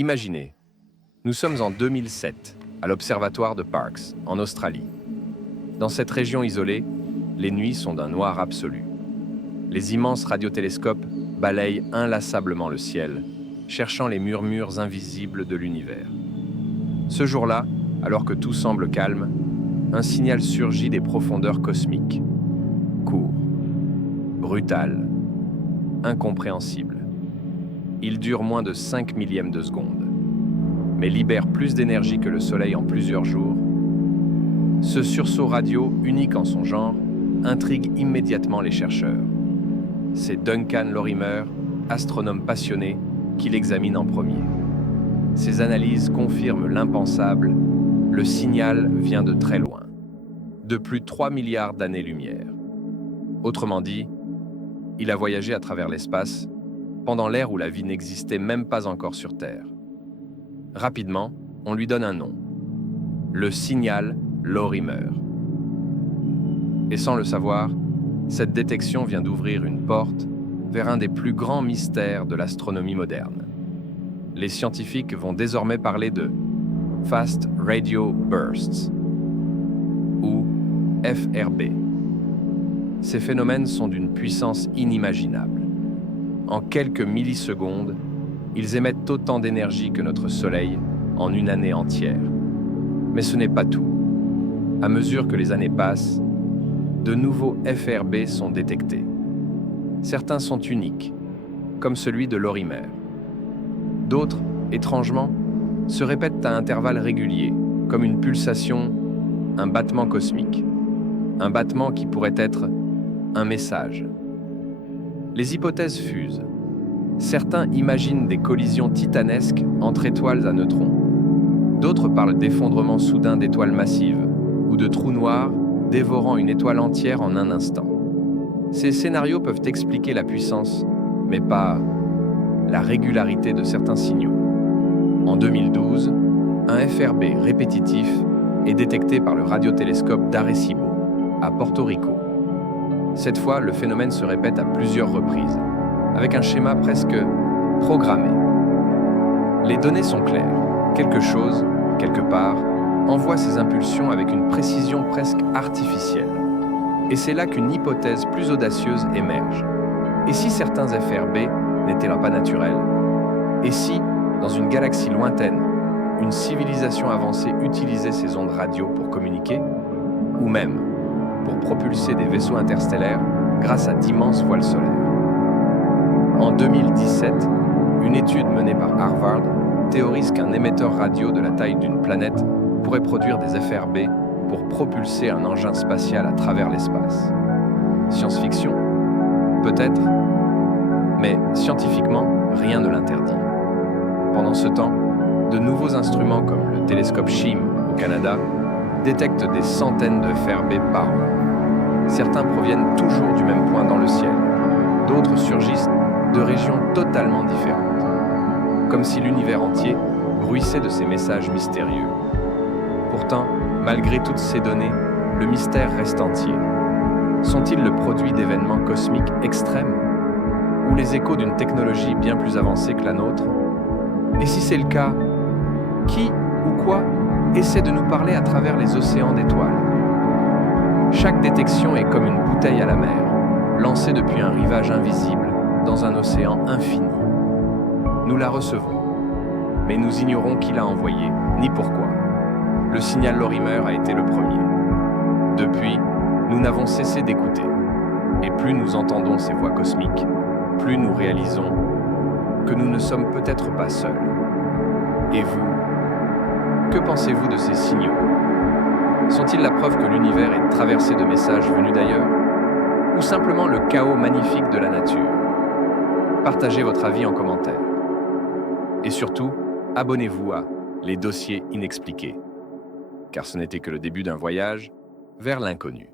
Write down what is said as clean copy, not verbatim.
Imaginez, nous sommes en 2007, à l'Observatoire de Parkes, en Australie. Dans cette région isolée, les nuits sont d'un noir absolu. Les immenses radiotélescopes balayent inlassablement le ciel, cherchant les murmures invisibles de l'univers. Ce jour-là, alors que tout semble calme, un signal surgit des profondeurs cosmiques. Court, brutal, incompréhensible. Il dure moins de 5 millièmes de seconde, mais libère plus d'énergie que le Soleil en plusieurs jours. Ce sursaut radio, unique en son genre, intrigue immédiatement les chercheurs. C'est Duncan Lorimer, astronome passionné, qui l'examine en premier. Ses analyses confirment l'impensable, le signal vient de très loin, de plus de 3 milliards d'années-lumière. Autrement dit, il a voyagé à travers l'espace, pendant l'ère où la vie n'existait même pas encore sur Terre. Rapidement, on lui donne un nom, le signal Lorimer. Et sans le savoir, cette détection vient d'ouvrir une porte vers un des plus grands mystères de l'astronomie moderne. Les scientifiques vont désormais parler de Fast Radio Bursts, ou FRB. Ces phénomènes sont d'une puissance inimaginable. En quelques millisecondes, ils émettent autant d'énergie que notre Soleil en une année entière. Mais ce n'est pas tout. À mesure que les années passent, de nouveaux FRB sont détectés. Certains sont uniques, comme celui de Lorimer. D'autres, étrangement, se répètent à intervalles réguliers, comme une pulsation, un battement cosmique. Un battement qui pourrait être un message. Les hypothèses fusent. Certains imaginent des collisions titanesques entre étoiles à neutrons. D'autres parlent d'effondrement soudain d'étoiles massives ou de trous noirs dévorant une étoile entière en un instant. Ces scénarios peuvent expliquer la puissance, mais pas la régularité de certains signaux. En 2012, un FRB répétitif est détecté par le radiotélescope d'Arecibo, à Porto Rico. Cette fois, le phénomène se répète à plusieurs reprises, avec un schéma presque programmé. Les données sont claires. Quelque chose, quelque part, envoie ces impulsions avec une précision presque artificielle. Et c'est là qu'une hypothèse plus audacieuse émerge. Et si certains FRB n'étaient pas naturels? Et si, dans une galaxie lointaine, une civilisation avancée utilisait ces ondes radio pour communiquer? Ou même pour propulser des vaisseaux interstellaires grâce à d'immenses voiles solaires? En 2017, une étude menée par Harvard théorise qu'un émetteur radio de la taille d'une planète pourrait produire des FRB pour propulser un engin spatial à travers l'espace. Science-fiction? Peut-être, mais scientifiquement, rien ne l'interdit. Pendant ce temps, de nouveaux instruments comme le télescope SHIM au Canada détectent des centaines de FRB par an. Certains proviennent toujours du même point dans le ciel, d'autres surgissent de régions totalement différentes, comme si l'univers entier bruissait de ces messages mystérieux. Pourtant, malgré toutes ces données, le mystère reste entier. Sont-ils le produit d'événements cosmiques extrêmes? Ou les échos d'une technologie bien plus avancée que la nôtre? Et si c'est le cas, qui ou quoi essaie de nous parler à travers les océans d'étoiles? Chaque détection est comme une bouteille à la mer, lancée depuis un rivage invisible dans un océan infini. Nous la recevons, mais nous ignorons qui l'a envoyée, ni pourquoi. Le signal Lorimer a été le premier. Depuis, nous n'avons cessé d'écouter. Et plus nous entendons ces voix cosmiques, plus nous réalisons que nous ne sommes peut-être pas seuls. Et vous, que pensez-vous de ces signaux? Sont-ils la preuve que l'univers est traversé de messages venus d'ailleurs? Ou simplement le chaos magnifique de la nature? Partagez votre avis en commentaire. Et surtout, abonnez-vous à Les Dossiers Inexpliqués, car ce n'était que le début d'un voyage vers l'inconnu.